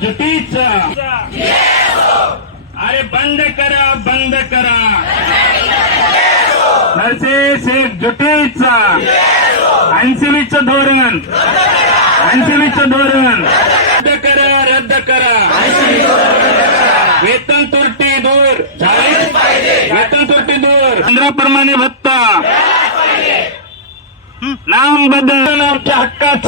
जुटीचा अरे बंद करा बंद करा। नरशे शेख जुटीचा ऐंशीवीचं धोरण ऐंशीवीचं धोरण रद्द करा रद्द करा। वेतन तुर्टी दूर। वेतन तुर्टी दूर। पंधराप्रमाणे भत्ता। नाम बदल। हक्का हक्काचं